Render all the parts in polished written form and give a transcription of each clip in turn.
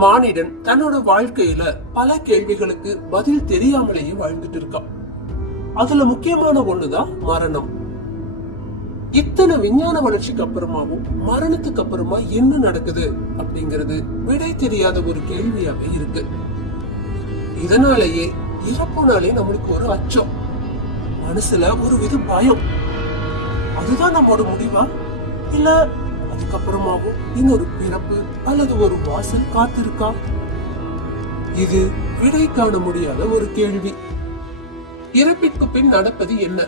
மானிடன் தன்னோட வாழ்க்கையில பல கேள்விகளுக்கு பதில் தெரியாமலேயே வாழ்ந்துட்டு இருக்கான். அதுல முக்கியமான ஒண்ணுதான் மரணம். இத்தனை விஞ்ஞான வளர்ச்சிக்கு அப்புறமாவும் மரணத்துக்கு அப்புறமா என்ன நடக்குது அப்படிங்கிறது விடை தெரியாத ஒரு கேள்வியாவே இருக்கு. இதனாலேயே இறப்புனாலே நம்மளுக்கு ஒரு அச்சம், மனசுல ஒரு வித பயம். அதுதான் நம்மளோட முடிவா, இல்ல அதுக்கப்புறமாவும் இன்னொரு பிறப்பு அல்லது ஒரு வாசல் காத்திருக்கா? இது விடை காண முடியாத ஒரு கேள்வி. இறப்பிற்கு பின் நடப்பது என்ன?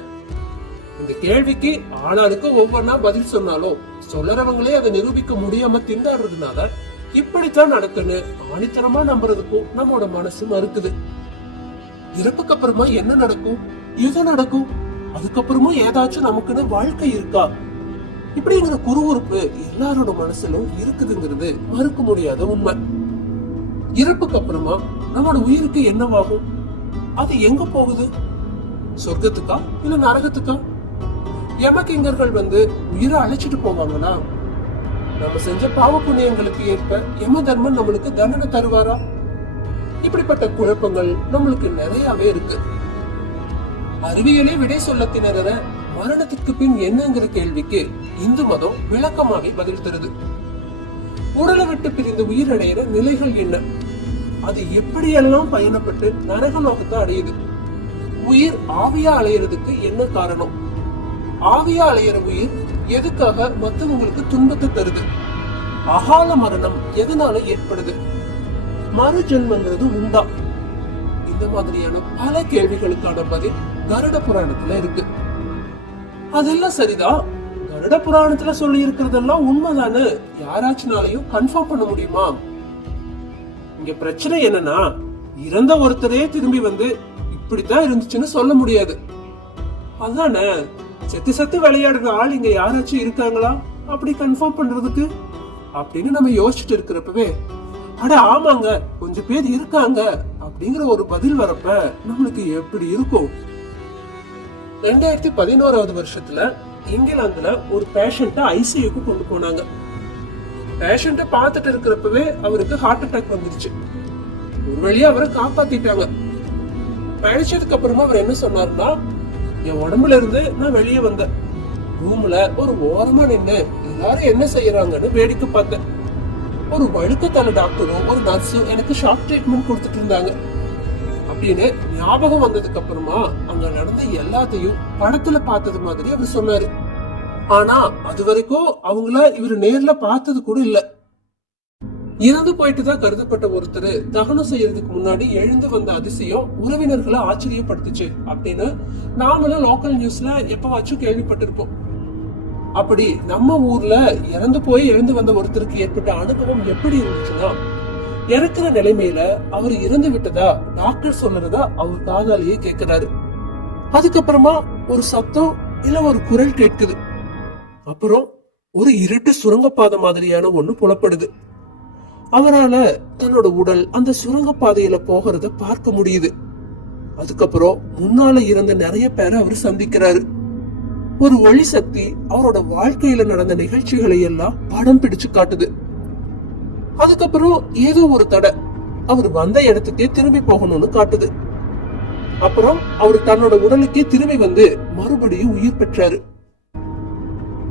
இந்த கேள்விக்கு ஆளாளுக்கு ஒவ்வொன்னா பதில் சொன்னாலும் சொல்லறவங்களே அதை நிரூபிக்க முடியாம திண்டாடுறதுனால இப்படித்தான் நடக்குன்னு ஆணித்தனமா நம்புறதுக்கும் நம்மோட மனசு மறுக்குது. இறப்புக்கு அப்புறமா என்ன நடக்கும், எது நடக்கும், அதுக்கப்புறமா ஏதாச்சும் நமக்குன்னு வாழ்க்கை இருக்கா, இப்படிங்கிற குறுகுறுப்பு எல்லாரோட மனசுலும் இருக்குதுங்கிறது மறுக்க முடியாத உண்மை. இறப்புக்கு அப்புறமா நம்மளோட உயிருக்கு என்னவாகும்? அது எங்க போகுது? சொர்க்கத்துக்கா இல்ல நரகத்துக்கா? யமகிங்கர்கள் உயிரை அழைச்சிட்டு போவாங்களா? நம்ம செஞ்ச பாவ புண்ணியங்களுக்கு ஏற்ப யம தர்மன் நம்மளுக்கு தண்டனை தருவாரா? இப்படிப்பட்ட குழப்பங்கள் நம்மளுக்கு நிறையவே இருக்கு. அறிவியலே விடை சொல்ல திணற மரணத்துக்கு பின் என்னங்கிற கேள்விக்கு இந்து மதம் விளக்கமாவே பதில் தருது. உடலை விட்டு பிரிந்து உயிரடைகிற நிலைகள் என்ன, அது எப்படியெல்லாம் பயணப்பட்டு நரகலோகத்தை அடையுது, உயிர் ஆவியா அலையிறதுக்கு என்ன காரணம், ஆவியா அலையிற உயிர் எதுக்காக மற்றவங்களுக்கு துன்பத்தை தருது, அகால மரணம் எதனால ஏற்படுது, மறு ஜென்மங்கிறது உண்டா? இந்த மாதிரியான பல கேள்விகளுக்கான பதில் கருட புராணத்துல இருக்கு. அதெல்லாம் சரிதான், கருட புராணத்துல சொல்லி இருக்கிறதெல்லாம் உண்மைதானு யாராச்சுனாலையும் கன்ஃபார்ம் பண்ண முடியுமா? இங்க பிரச்சனை என்னன்னா, இறந்த ஒருத்தரே திரும்பி இப்படித்தான் இருந்துச்சுன்னு சொல்ல முடியாது. அதானே, செத்து செத்து விளையாடுற ஆள் இங்க யாராச்சும் இருக்காங்களா அப்படி கன்ஃபார்ம் பண்றதுக்கு அப்படின்னு நம்ம யோசிச்சுட்டு இருக்கிறப்பவே, அட ஆமாங்க கொஞ்சம் பேர் இருக்காங்க அப்படிங்கிற ஒரு பதில் வரப்ப நம்மளுக்கு எப்படி இருக்கும்? 2011 வருஷத்துல இங்கிலாந்துல ஒரு பேஷண்ட ஐசியூக்கு கொண்டு போனாங்க. பேஷண்ட பாத்துட்டு இருக்கிறப்பவே அவருக்கு ஹார்ட் அட்டாக் வந்துருச்சு. ஒரு வழியா அவரை காப்பாத்திட்டாங்க. பழிச்சதுக்கு அப்புறமா அவர் என்ன சொன்னாருன்னா, என் உடம்புல இருந்து நான் வெளியே வந்தேன், ரூம்ல ஒரு ஓரமா நின்று எல்லாரும் என்ன செய்யறாங்கன்னு வேடிக்கை பார்த்தேன். ஒரு வழுக்கத்தலை டாக்டரும் ஒரு நர்ஸும் எனக்கு ஷாக் ட்ரீட்மெண்ட் கொடுத்துட்டு இருந்தாங்க அப்படின்னு ஞாபகம் வந்ததுக்கு அப்புறமா அங்க நடந்த எல்லாத்தையும் படத்துல பார்த்தது மாதிரி அவர் சொன்னாரு. ஆனா அது வரைக்கும் அவங்கள இவரு நேர்ல பார்த்தது கூட இல்ல. இறந்து போயிட்டுதான் கருதப்பட்ட ஒருத்தர் தகனம் செய்யறதுக்கு முன்னாடி எழுந்து வந்த அதிசயம் உறவினர்களை ஆச்சரியப்படுத்துச்சு அப்படின்னு நாமளும் லோக்கல் நியூஸ்ல எப்பவாச்சும் கேள்விப்பட்டிருப்போம். அப்படி நம்ம ஊர்ல இறந்து போய் எழுந்து வந்த ஒருத்தருக்கு ஏற்பட்ட அனுபவம் எப்படி இருந்துச்சுன்னா, இறக்குற நிலைமையில அவர் இறந்து விட்டதா டாக்டர் சொல்றதா அவர் காதாலேயே கேட்கிறாரு. அதுக்கப்புறமா ஒரு சத்தம் இல்ல ஒரு குரல் கேட்குது. அப்புறம் ஒரு இருட்டு சுரங்கப்பாதை மாதிரியான ஒண்ணு புலப்படுது. அவரால தன்னோட உடல் அந்த சுரங்கப்பாதையில போகிறத பார்க்க முடியுது. அதுக்கப்புறம் முன்னால இருந்த நிறைய பேரை அவர் சந்திக்கிறாரு. ஒரு ஒளி சக்தி அவரோட வாழ்க்கையில நடந்த நிகழ்ச்சிகளை எல்லாம் படம் பிடிச்சு காட்டுது. அதுக்கப்புறம் ஏதோ ஒரு தடை அவர் வந்த இடத்துக்கே திரும்பி போகணும்னு காட்டுது. அப்புறம் அவர் தன்னோட உடலுக்கே திரும்பி மறுபடியும் உயிர் பெற்றாரு.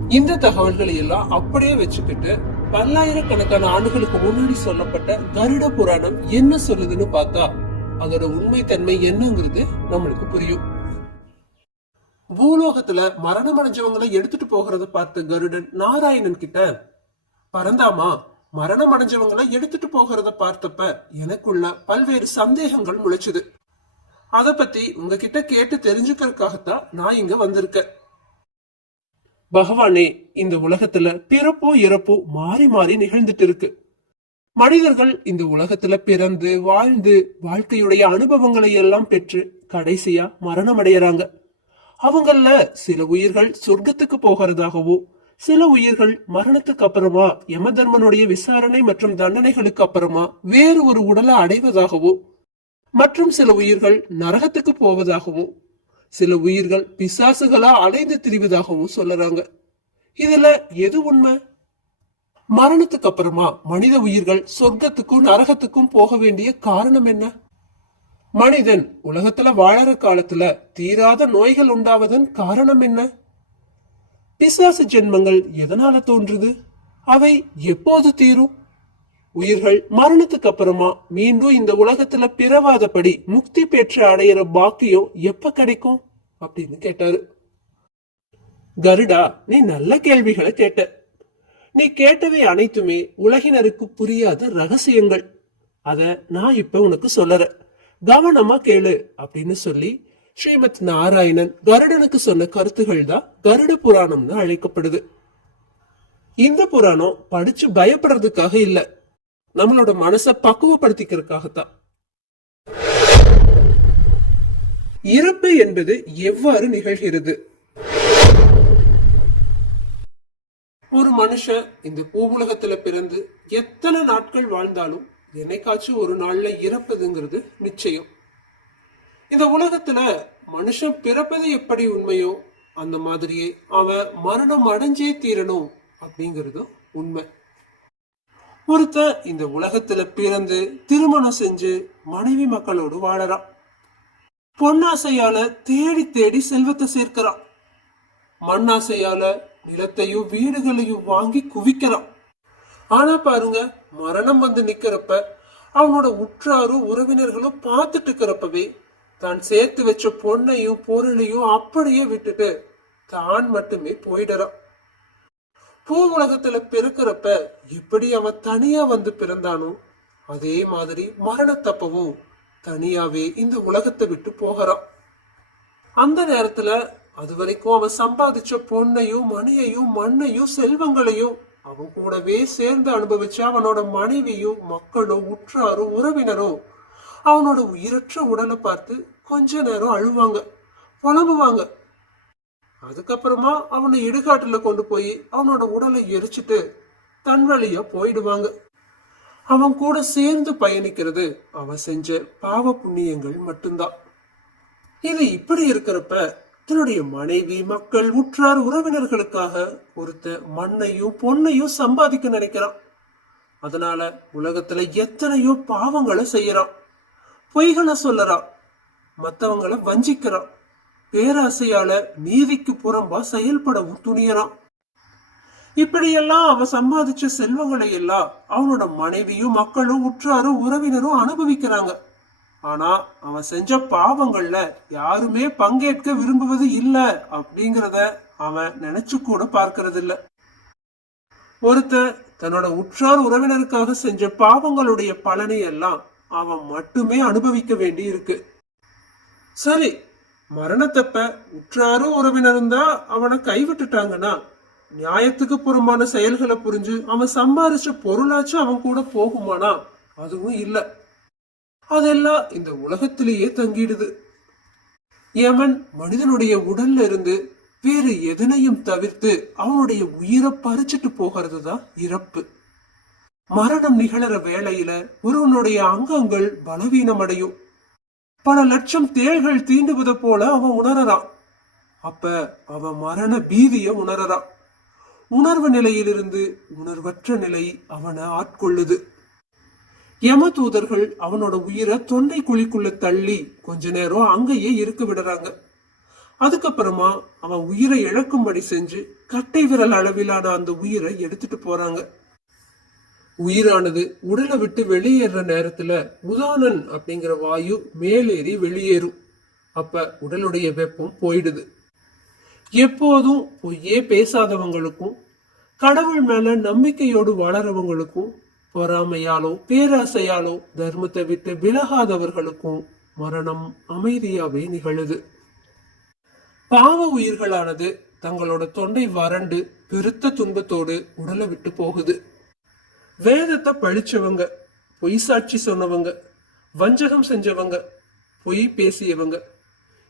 இந்த தகவல்களை எல்லாம் அப்படியே வச்சுக்கிட்டு பல்லாயிரக்கணக்கான ஆண்டுகளுக்கு முன்னாடி சொல்லப்பட்ட கருட புராணம் என்ன சொல்லுதுன்னு பார்த்தா அதோட உண்மை தன்மை என்னங்கிறது நம்மளுக்கு புரியும். பூலோகத்துல மரணம் அடைஞ்சவங்களை எடுத்துட்டு போகிறத பார்த்த கருடன் நாராயணன் கிட்ட, பரந்தாமா, மரணம் அடைஞ்சவங்களை எடுத்துட்டு போகிறத பார்த்தப்ப எனக்குள்ள பல்வேறு சந்தேகங்கள் முளைச்சுது. அத பத்தி உங்ககிட்ட கேட்டு தெரிஞ்சுக்கிறதுக்காகத்தான் நான் இங்க வந்திருக்கேன். பகவானே, இந்த உலகத்துல பிறப்போ இறப்போ மாறி மாறி நிகழ்ந்துட்டு இருக்கு. மனிதர்கள் இந்த உலகத்துல பிறந்து வாழ்ந்து வாழ்க்கையுடைய அனுபவங்களை எல்லாம் பெற்று கடைசியா மரணம் அடையறாங்க. அவங்கள சில உயிர்கள் சொர்க்கத்துக்கு போகிறதாகவோ, சில உயிர்கள் மரணத்துக்கு அப்புறமா யமதர்மனுடைய விசாரணை மற்றும் தண்டனைகளுக்கு அப்புறமா வேறு ஒரு உடலை அடைவதாகவோ, மற்றும் சில உயிர்கள் நரகத்துக்கு போவதாகவோ, சில உயிர்கள் பிசாசுகளா அலைந்து திரிவதாகவும் சொல்லறாங்க. இதுல எது உண்மை? மரணத்துக்கு அப்புறமா மனித உயிர்கள் சொர்க்கத்துக்கும் நரகத்துக்கும் போக வேண்டிய காரணம் என்ன? மனிதன் உலகத்துல வாழற காலத்துல தீராத நோய்கள் உண்டாவதன் காரணம் என்ன? பிசாசு ஜென்மங்கள் எதனால தோன்றுது? அவை எப்போது தீரும்? உயிர்கள் மரணத்துக்கு அப்புறமா மீண்டும் இந்த உலகத்துல பிறவாதபடி முக்தி பெற்று அடையிற பாக்கியம் எப்ப கிடைக்கும் அப்படின்னு கேட்டாரு. கருடா, நீ நல்ல கேள்விகளை கேட்ட. நீ கேட்டவை அனைத்துமே உலகினருக்கு புரியாத ரகசியங்கள். அத நான் இப்ப உனக்கு சொல்லறேன், கவனமா கேளு அப்படின்னு சொல்லி ஸ்ரீமத் நாராயணன் கருடனுக்கு சொன்ன கருத்துகள் தான் கருட புராணம்னு அழைக்கப்படுது. இந்த புராணம் படிச்சு பயப்படுறதுக்காக இல்ல, நம்மளோட மனசை பக்குவப்படுத்திக்கிறதுக்காகத்தான். இறப்பு என்பது எவ்வாறு நிகழ்கிறது? ஒரு மனுஷன் இந்த பூவுலகத்துல பிறந்து எத்தனை நாட்கள் வாழ்ந்தாலும் என்னைக்காச்சும் ஒரு நாள்ல இறப்பதுங்கிறது நிச்சயம். இந்த உலகத்துல மனுஷன் பிறப்பது எப்படி உண்மையோ அந்த மாதிரியே அவன் மரணம் அடைஞ்சே தீரணும் அப்படிங்கிறது உண்மை. ஒருத்த இந்த உலகத்துல பிறந்து திருமணம் செஞ்சு மனைவி மக்களோடு வாழறான். பொன்னாசையால தேடி தேடி செல்வத்தை சேர்க்கிறான். மண்ணாசையால நிலத்தையும் வீடுகளையும் வாங்கி குவிக்கிறான். ஆனா பாருங்க, மரணம் வந்து நிக்கிறப்ப அவனோட உற்றாரும் உறவினர்களும் பார்த்துட்டு இருக்கிறப்பவே தான் சேர்த்து வச்ச பொண்ணையும் பொருளையும் அப்படியே விட்டுட்டு தான் மட்டுமே போயிடறான். பூ உலகத்துல பிறக்கிறப்ப எப்படி அவன் தனியா வந்து பிறந்தானோ அதே மாதிரி மரணத்தப்பவும் தனியாவே இந்த உலகத்தை விட்டு போகிறான். அந்த நேரத்துல அது வரைக்கும் அவன் சம்பாதிச்ச பொண்ணையும் மணியையும் மண்ணையும் செல்வங்களையும் அவன் கூடவே சேர்ந்து அனுபவிச்ச அவனோட மனைவியும் மக்களும் உற்றாரும் உறவினரும் அவனோட உயிரற்ற உடலை பார்த்து கொஞ்ச நேரம் அழுவாங்க, புலம்புவாங்க. அதுக்கப்புறமா அவனை இடுகாட்டுல கொண்டு போய் அவனோட உடலை எரிச்சிட்டு தன் வழியா போயிடுவாங்க. அவன் கூட சேர்ந்து பயணிக்கிறது அவன் செஞ்ச பாவ புண்ணியங்கள் மட்டும்தான். இது இப்படி இருக்கிறப்ப தன்னுடைய மனைவி மக்கள் உற்றார் உறவினர்களுக்காக ஒருத்த மண்ணையும் பொண்ணையும் சம்பாதிக்க நினைக்கிறான். அதனால உலகத்துல எத்தனையோ பாவங்களை செய்யறான், பொய்களை சொல்லறான், மத்தவங்களை வஞ்சிக்கிறான், பேராசையால நீதிக்கு புறம்பா செயல்படவும் துணியறான். இப்படியெல்லாம் அவன் சம்பாதிச்ச செல்வங்களை எல்லாம் அவனோட மனைவியும் மக்களும் உற்றாரும் உறவினரும் அனுபவிக்கிறாங்க. ஆனா அவன் செஞ்ச பாவங்கள்ல யாருமே பங்கேற்க விரும்புவது இல்ல அப்படிங்கிறத அவன் நினைச்சு கூட பார்க்கறது இல்ல. ஒருத்த தன்னோட உற்றார் உறவினருக்காக செஞ்ச பாவங்களுடைய பலனை எல்லாம் அவன் மட்டுமே அனுபவிக்க வேண்டி இருக்கு. சரி, மரணத்தப்ப உற்றாரும் உறவினரும் தான் அவனை கைவிட்டுட்டாங்கன்னா நியாயத்துக்கு புறம்பான செயல்களை புரிஞ்சு அவன் சம்பாதிச்ச பொருளாச்சும் அவன் கூட போகுமானா? அதுவும் இல்ல. அதெல்லாம் இந்த உலகத்திலேயே தங்கிடுது. யமன் மனிதனுடைய உடல்ல இருந்து வேறு எதனையும் தவிர்த்து அவனுடைய உயிரை பறிச்சுட்டு போகிறது தான் இறப்பு. மரணம் நிகழற வேளையில ஒருவனுடைய அங்கங்கள் பலவீனம் அடையும். பல லட்சம் தேள்கள் தீண்டுவதை போல அவன் உணரறான். அப்ப அவன் மரண பீதிய உணரறான். உணர்வு நிலையிலிருந்து உணர்வற்ற நிலை அவனை ஆட்கொள்ளுது. யம தூதர்கள் அவனோட உயிரை தொண்டை குழிக்குள்ள தள்ளி கொஞ்ச நேரம் அங்கேயே இருக்க விடுறாங்க. அதுக்கப்புறமா அவன் உயிரை இழக்கும்படி செஞ்சு கட்டை விரல் அளவிலான அந்த உயிரை எடுத்துட்டு போறாங்க. உயிரானது உடலை விட்டு வெளியேற நேரத்துல உதானன் அப்படிங்கிற வாயு மேலேறி வெளியேறும். அப்ப உடலுடைய வெப்பம் போயிடுது. எப்போதும் பொய்யே பேசாதவங்களுக்கும் கடவுள் மேல நம்பிக்கையோடு வாழறவங்களுக்கும் பொறாமையாலோ பேராசையாலோ தர்மத்தை விட்டு விலகாதவர்களுக்கும் மரணம் அமைதியாவே நிகழுது. பாவ உயிர்களானது தங்களோட தொண்டை வறண்டு பெருத்த துன்பத்தோடு உடலை விட்டு போகுது. வேதத்தை பழிச்சவங்க, பொய் சாட்சி சொன்னவங்க, வஞ்சகம் செஞ்சவங்க, பொய் பேசியவங்க,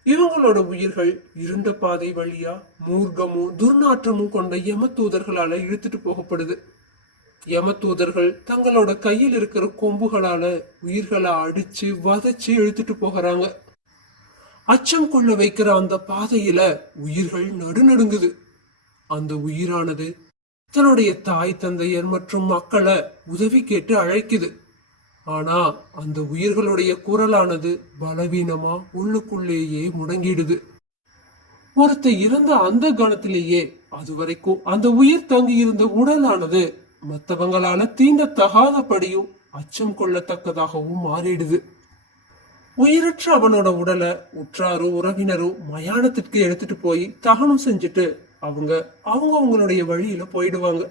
இவங்களோட உயிர்கள் இருண்ட பாதை வழியா மூர்க்கமும் துர்நாற்றமும் கொண்ட யம தூதர்களால இழுத்துட்டு போகப்படுது. யம தூதர்கள் தங்களோட கையில் இருக்கிற கொம்புகளால உயிர்களை அடிச்சு வதைச்சு இழுத்துட்டு போகிறாங்க. அச்சம் கொள்ள வைக்கிற அந்த பாதையில உயிர்கள் நடுநடுங்குது. அந்த உயிரானது தன்னுடைய தாய் தந்தையர் மற்றும் மக்களை உதவி கேட்டு அழைக்குது. ஆனா அந்த உயிர்களுடைய குரலானது பலவீனமா உள்ளுக்குள்ளேயே முடங்கிடுது. ஒருத்த இறந்த அந்த கணத்திலேயே அது வரைக்கும் அந்த உயிர் தங்கி இருந்த உடலானது மற்றவங்களால தீண்டத்தகாதபடியும் அச்சம் கொள்ளத்தக்கதாகவும் மாறிடுது. உயிரற்ற அவனோட உடலை உற்றாரோ உறவினரோ மயானத்திற்கு எடுத்துட்டு போய் தகனம் செஞ்சுட்டு அவங்களுடைய வழியில போயிடுவாங்க.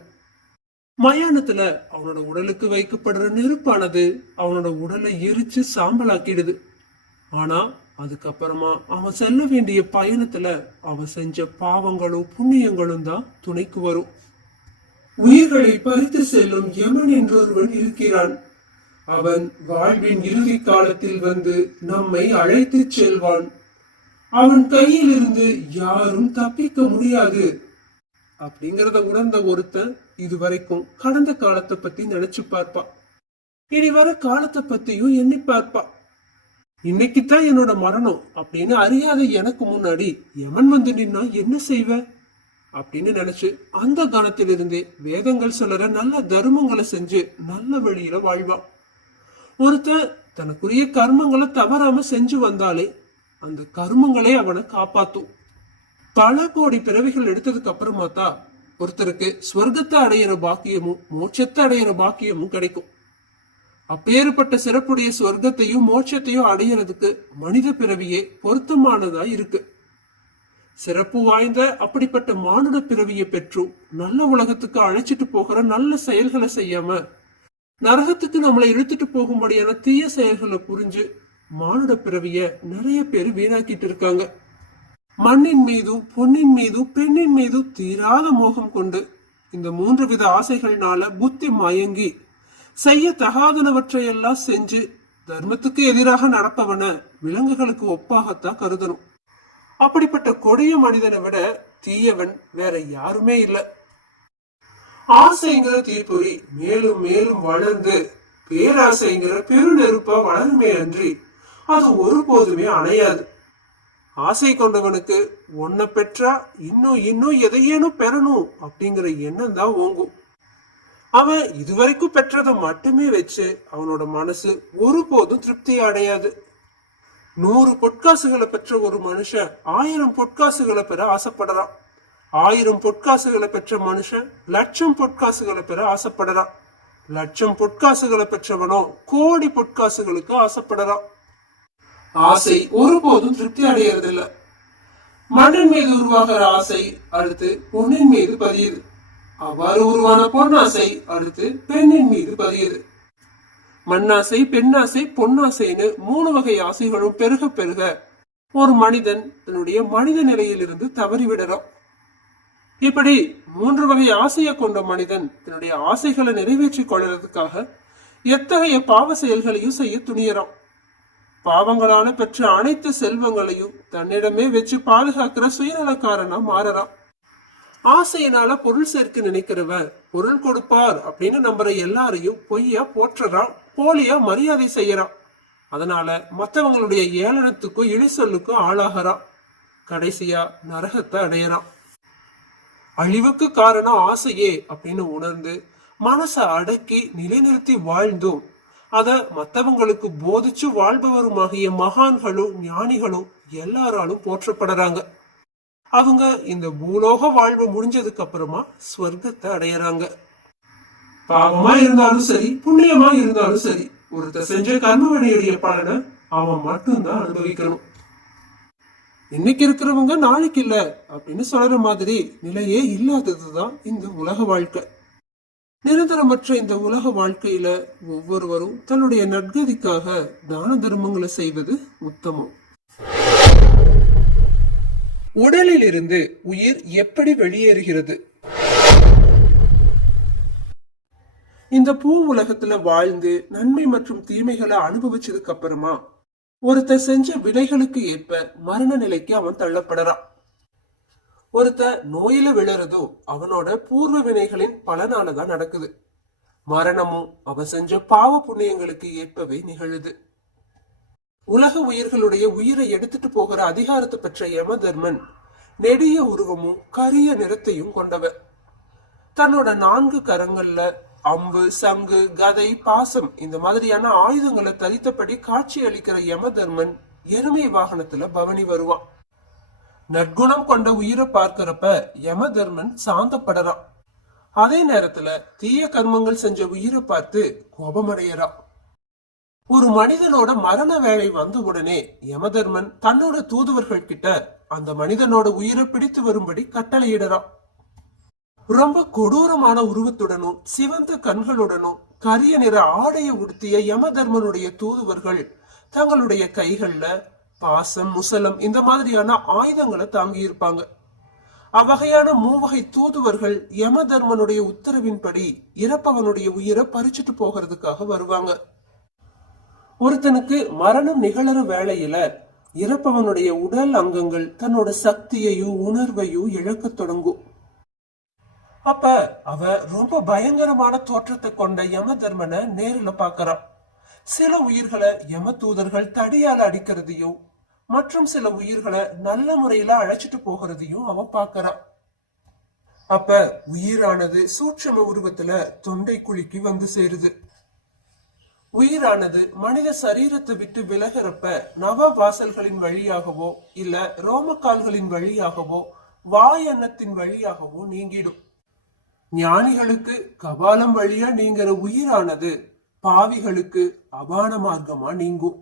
மயானத்துல அவனோட உடலுக்கு வைக்கப்படுற நெருப்பானது அவனோட உடலை எரிச்சு சாம்பலாக்கிடுது. ஆனா அதுக்கப்புறமா அவன் செல்ல வேண்டிய பயணத்துல அவன் செஞ்ச பாவங்களும் புண்ணியங்களும் தான் துணைக்கு வரும். உயிர்களை பறித்து செல்லும் யமன் என்றொருவன் இருக்கிறான். அவன் வாழ்வின் இறுதி காலத்தில் வந்து நம்மை அழைத்து செல்வான். அவன் கையில் இருந்து யாரும் தப்பிக்க முடியாது அப்படிங்கறத உணர்ந்த ஒருத்தன் இதுவரைக்கும் கடந்த காலத்தை பத்தி நினைச்சு பார்ப்பா. இனி வர காலத்தை பத்தியும் எண்ணி பார்ப்பா. இன்னைக்குத்தான் என்னோட மரணம் அப்படின்னு அறியாத எனக்கு முன்னாடி யமன் வந்து நின்னா என்ன செய்வ அப்படின்னு நினைச்சு அந்த காலத்திலிருந்தே வேதங்கள் சொல்ற நல்ல தர்மங்களை செஞ்சு நல்ல வழியில வாழ்வான். ஒருத்தன் தனக்குரிய கர்மங்களை தவறாம செஞ்சு வந்தாலே அந்த கர்மங்களே அவனை காப்பாத்தும். பல கோடி பிறவிகள் எடுத்ததுக்கு அப்புறமா தான் ஒருத்தருக்கு ஸ்வர்க்கத்தை அடையிற பாக்கியமும் மோட்சத்தை அடையிற பாக்கியமும் கிடைக்கும். அப்பேற்பட்ட சிறப்புடைய ஸ்வர்க்கத்தையும் மோட்சத்தையும் அடையிறதுக்கு மனித பிறவியே பொருத்தமானதா இருக்கு. சிறப்பு வாய்ந்த அப்படிப்பட்ட மானுட பிறவியை பெற்றும் நல்ல உலகத்துக்கு அழைச்சிட்டு போகிற நல்ல செயல்களை செய்யாம நரகத்துக்கு நம்மளை இழுத்துட்டு போகும்படியான தீய செயல்களை புரிஞ்சு மானுட பிறவிய நிறைய பேர் வீணாக்கிட்டு இருக்காங்க. மண்ணின் மீதும் பொன்னின் மீதும் பெண்ணின் மீதும் தீராத மோகம் கொண்டு இந்த 3 வித ஆசைகள்னால புத்தி மயங்கி செய்ய தகாதனவற்றையெல்லாம் செஞ்சு தர்மத்துக்கு எதிராக நடப்பவன விலங்குகளுக்கு ஒப்பாகத்தான் கருதணும். அப்படிப்பட்ட கொடிய மனிதனை விட தீயவன் வேற யாருமே இல்லை. ஆசைங்கிற தீப்பொறி மேலும் மேலும் வளர்ந்து பேராசைங்கிற பெருநெருப்பா வளருமே அன்றி அது ஒருபோதுமே அணையாது. ஆசை கொண்டவனுக்கு ஒன்ன பெற்றா இன்னும் எதையேனும் பெறணும் அப்படிங்கிற எண்ணம் தான் ஓங்கும். அவன் இதுவரைக்கும் பெற்றதை மட்டுமே வச்சு அவனோட மனசு ஒருபோதும் திருப்தி அடையாது. 100 பொற்காசுகளை பெற்ற ஒரு மனுஷன் 1000 பொற்காசுகளை பெற ஆசைப்படுறான். 1000 பொற்காசுகளை பெற்ற மனுஷன் 1,00,000 பொற்காசுகளை பெற ஆசைப்படுறான். 1,00,000 பொற்காசுகளை பெற்றவனோ கோடி பொற்காசுகளுக்கு ஆசைப்படுறான். ஆசை ஒருபோதும் திருப்தி அடையறதில்ல. மண்ணின் மீது உருவாகிற ஆசை அடுத்து பொன்னின் மீது பதியுது. அவ்வாறு உருவான பொன்னாசை அடுத்து பெண்ணின் மீது பதியுது. மண்ணாசை, பெண்ணாசை, பொன்னாசைன்னு 3 வகை ஆசைகளும் பெருக பெருக ஒரு மனிதன் தன்னுடைய மனித நிலையிலிருந்து தவறிவிடறான். இப்படி 3 வகை ஆசையை கொண்ட மனிதன் தன்னுடைய ஆசைகளை நிறைவேற்றிக் கொள்றதுக்காக எத்தகைய பாவ செயல்களையும் செய்ய துணியறான். பாவங்களான பெற்ற அனைத்து செல்வங்களையும் தன்னிடமே வச்சு பாதுகாக்கிற சுயநலக்காரனா மாறறான். ஆசையினால பொருள் சேர்க்க நினைக்கிறவன் பொருள் கொடுப்பார் அப்படின்னு நம்புற எல்லாரையும் பொய்யா போற்றுறான், போலியா மரியாதை செய்யறான். அதனால மற்றவங்களுடைய ஏளனத்துக்கும் இழிசொல்லுக்கும் ஆளாகிறான். கடைசியா நரகத்தை அடையறான். அழிவுக்கு காரணம் ஆசையே அப்படின்னு உணர்ந்து மனசை அடக்கி நிலைநிறுத்தி வாழ்ந்தும் அத மற்றவங்களுக்கு போதிச்சு வாழ்பவருமாகிய மகான்களும் ஞானிகளும் எல்லாராலும் போற்றப்படுறாங்க. அவங்க இந்த பூலோக வாழ்வு முடிஞ்சதுக்கு அப்புறமா ஸ்வர்க்கத்தை அடையறாங்க. பாவமா இருந்தாலும் சரி, புண்ணியமா இருந்தாலும் சரி, ஒருத்தர் செஞ்ச கர்மவினையுடைய பலனை அவன் மட்டும்தான் அனுபவிக்கணும். இன்னைக்கு இருக்கிறவங்க நாளைக்கு இல்ல அப்படின்னு சொல்ற மாதிரி நிலையே இல்லாததுதான் இந்த உலக வாழ்க்கை. நிரந்தரமற்ற இந்த உலக வாழ்க்கையில ஒவ்வொருவரும் தன்னுடைய நற்கதிக்காக தான தர்மங்களை செய்வது உத்தமம். உடலில் இருந்து உயிர் எப்படி வெளியேறுகிறது? இந்த பூ உலகத்துல வாழ்ந்து நன்மை மற்றும் தீமைகளை அனுபவிச்சதுக்கு அப்புறமா ஒருத்தர் செஞ்ச வினைகளுக்கு ஏற்ப மரண நிலைக்கு அவன் தள்ளப்படுறான். ஒருத்த நோயில விழறதோ அவனோட பூர்வ வினைகளின் பலனாலதான் நடக்குது. மரணமும் அவன் செஞ்ச பாவ புண்ணியங்களுக்கு ஏற்பவே நிகழுது. உலக உயிர்களுடைய உயிரை எடுத்துட்டு போகிற அதிகாரத்தை பெற்ற யமதர்மன் நெடிய உருவமும் கரிய நிறத்தையும் கொண்டவர். தன்னோட 4 கரங்கள்ல அம்பு, சங்கு, கதை, பாசம் இந்த மாதிரியான ஆயுதங்களை தரித்தபடி காட்சி அளிக்கிற யமதர்மன் எருமை வாகனத்துல பவனி வருவான். நற்குணம் கொண்ட உயிரை பார்க்கிறப்ப யமதர்மன் சாந்தப்படறான். அதே நேரத்துல தீய கர்மங்கள் செஞ்ச உயிரை பார்த்து கோபமடையறான். ஒரு மனிதனோட மரண வேலை வந்த உடனே யமதர்மன் தன்னோட தூதுவர்கள் கிட்ட அந்த மனிதனோட உயிரை பிடித்து வரும்படி கட்டளையிடறான். ரொம்ப கொடூரமான உருவத்துடனும் சிவந்த கண்களுடனும் கரிய நிற ஆடையை உடுத்திய யமதர்மனுடைய தூதுவர்கள் தங்களுடைய கைகள்ல பாசம், முசலம் இந்த மாதிரியான ஆயுதங்களை தாங்கி இருப்பாங்க. அவ்வகையான 3 வகை தூதுவர்கள் யமதர்மனுடைய உத்தரவின்படி இறப்பவனுடைய உயிரை பறிச்சுட்டு போகிறதுக்காக வருவாங்க. ஒருத்தனுக்கு மரணம் நிகழற வேளையில இறப்பவனுடைய உடல் அங்கங்கள் தன்னோட சக்தியையும் உணர்வையும் இழக்க தொடங்கும். அப்ப அவ ரொம்ப பயங்கரமான தோற்றத்தை கொண்ட யமதர்மனை நேரில் பாக்குறான். சில உயிர்களை யம தூதர்கள் தடியால அடிக்கிறதையும் மற்றும் சில உயிர்களை நல்ல முறையில அழைச்சிட்டு போகிறதையும் அவ பாக்குறான். அப்ப உயிரானது சூட்சும உருவத்துல தொண்டை குழிக்கு வந்து சேருது. உயிரானது மனித சரீரத்தை விட்டு விலகிறப்ப நவ வாசல்களின் வழியாகவோ இல்ல ரோமக்கால்களின் வழியாகவோ வாயன்னத்தின் வழியாகவோ நீங்கிடும். ஞானிகளுக்கு கபாலம் வழியா நீங்கிற உயிரானது பாவிகளுக்கு அபான மார்க்கமா நீங்கும்.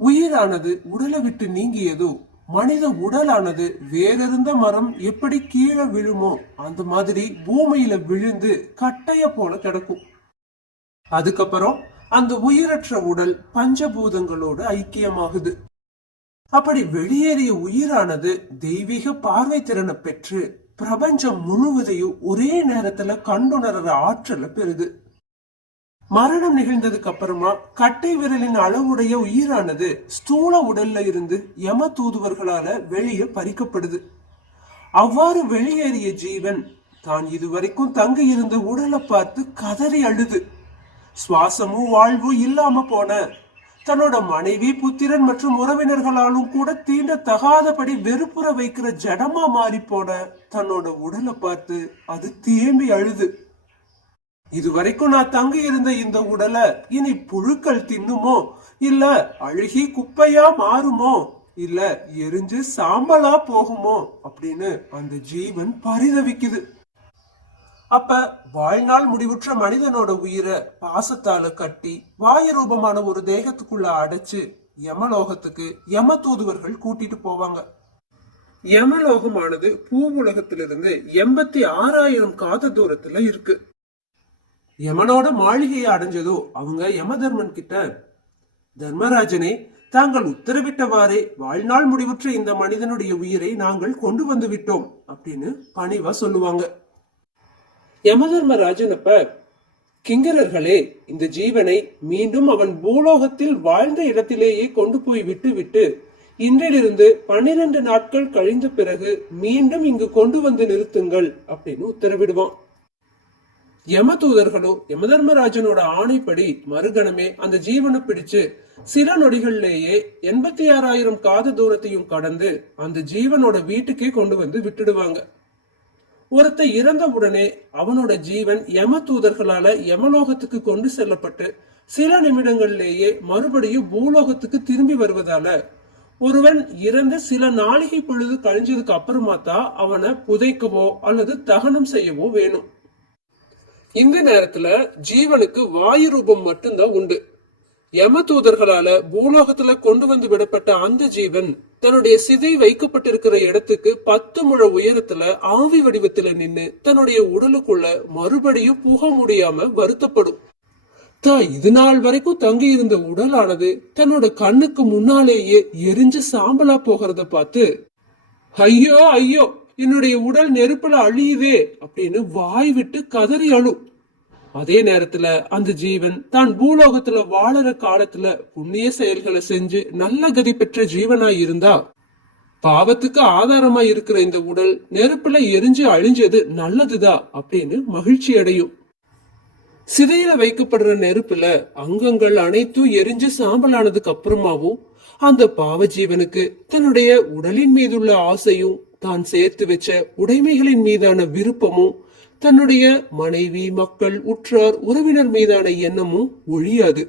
உயிரானது உடலை விட்டு நீங்கியதோ மனித உடலானது வேறிருந்த மரம் எப்படி கீழே விழுமோ அந்த மாதிரி பூமியில விழுந்து கட்டைய போல கிடக்கும். அதுக்கப்புறம் அந்த உயிரற்ற உடல் பஞ்சபூதங்களோடு ஐக்கியமாகுது. அப்படி வெளியேறிய உயிரானது தெய்வீக பார்வை திறனை பெற்று பிரபஞ்சம் முழுவதையும் ஒரே நேரத்துல கண்டுணர்ற ஆற்றலை பெறுது. மரணம் நிகழ்ந்ததுக்கு அப்புறமா கட்டை விரலின் அளவுடைய உயிரானது ஸ்தூல உடல்ல இருந்து யம தூதுவர்களால வெளியே பறிக்கப்படுது. அவ்வாறு வெளியேறிய ஜீவன் தான் இதுவரைக்கும் தங்கி இருந்த உடலை பார்த்து கதறி அழுது, சுவாசமும் வாழ்வும் இல்லாம போன தன்னோட மனைவி, புத்திரன் மற்றும் உறவினர்களாலும் கூட தீண்ட தகாதபடி வெறுப்புற வைக்கிற ஜடமா மாறி போன தன்னோட உடலை பார்த்து அது தேம்பி அழுது, இதுவரைக்கும் நான் தங்கி இருந்த இந்த உடலை இனி புழுக்கள் தின்னுமோ இல்ல அழுகி குப்பையா மாறுமோ இல்ல எரிஞ்சு சாம்பலா போகுமோ அப்படின்னு அந்த ஜீவன் பரிதவிக்குது. அப்ப வாழ்நாள் முடிவுற்ற மனிதனோட உயிரை பாசத்தால கட்டி வாய ரூபமான ஒரு தேகத்துக்குள்ள அடைச்சு யமலோகத்துக்கு யம தூதுவர்கள் கூட்டிட்டு போவாங்க. யமலோகமானது பூவுலகத்திலிருந்து 86,000 காத தூரத்துல இருக்கு. யமனோட மாளிகையை அடைஞ்சதோ அவங்க யமதர்மன் கிட்ட, தர்மராஜனே, தாங்கள் உத்தரவிட்டவாறே வாழ்நாள் முடிவுற்ற இந்த மனிதனுடைய உயிரை நாங்கள் கொண்டு வந்து விட்டோம் அப்படின்னு பணிவா சொல்லுவாங்க. யமதர்மராஜனப்ப, கிங்கரர்களே, இந்த ஜீவனை மீண்டும் அவன் பூலோகத்தில் வாழ்ந்த இடத்திலேயே கொண்டு போய் விட்டு இன்றிலிருந்து 12 நாட்கள் கழிந்த பிறகு மீண்டும் இங்கு கொண்டு வந்து நிறுத்துங்கள் அப்படின்னு உத்தரவிடுவான். யம தூதர்களோ யமதர்மராஜனோட ஆணைப்படி மறுகணமே அந்த ஜீவனை பிடிச்சு சில நொடிகள்லேயே 86,000 காத தூரத்தையும் கடந்து அந்த ஜீவனோட வீட்டுக்கே கொண்டு வந்து விட்டுடுவாங்க. ஒருத்த இறந்த உடனே அவனோட ஜீவன் யம தூதர்களால யமலோகத்துக்கு கொண்டு செல்லப்பட்டு சில நிமிடங்கள்லேயே மறுபடியும் பூலோகத்துக்கு திரும்பி வருவதால ஒருவன் இறந்து சில நாளிகை பொழுது கழிஞ்சதுக்கு அப்புறமா தான் அவனை புதைக்கவோ அல்லது தகனம் செய்யவோ வேணும். இந்த நேரத்துல ஜீவனுக்கு வாயு ரூபம் மட்டும்தான் உண்டு. யம தூதர்களால பூலோகத்துல கொண்டு வந்து விடப்பட்ட அந்த ஜீவன் தன்னுடைய சிதை வைக்கப்பட்டிருக்கிற இடத்துக்கு 10 முழ உயரத்துல ஆவி வடிவத்துல நின்னு தன்னுடைய உடலுக்குள்ள மறுபடியும் புக முடியாம வருத்தப்படும். இது நாள் வரைக்கும் தங்கி இருந்த உடலானது தன்னோட கண்ணுக்கு முன்னாலேயே எரிஞ்சு சாம்பலா போகிறத பார்த்து, ஐயோ ஐயோ, என்னுடைய உடல் நெருப்புல அழியுதே அப்படின்னு வாய் விட்டு கதறி அழும். அதே நேரத்துல அந்த ஜீவன் தான் பூலோகத்துல வாழற காலத்துல புண்ணிய செயல்களை செஞ்சு நல்ல கதி பெற்ற ஜீவனாய் இருந்தா பாவத்துக்கு ஆதாரமா இருக்கிற இந்த உடல் நெருப்புல எரிஞ்சு அழிஞ்சது நல்லதுதா அப்படின்னு மகிழ்ச்சி அடையும். சிதையில வைக்கப்படுற நெருப்புல அங்கங்கள் அனைத்தும் எரிஞ்சு சாம்பலானதுக்கு அப்புறமாவும் அந்த பாவ ஜீவனுக்கு தன்னுடைய உடலின் மீதுள்ள ஆசையும் தான் சேர்த்து வச்ச உடைமைகளின் மீதான விருப்பமும் தன்னுடைய மனைவி, மக்கள், உற்றார், உறவினர் மீதான எண்ணமும் ஒழியாது.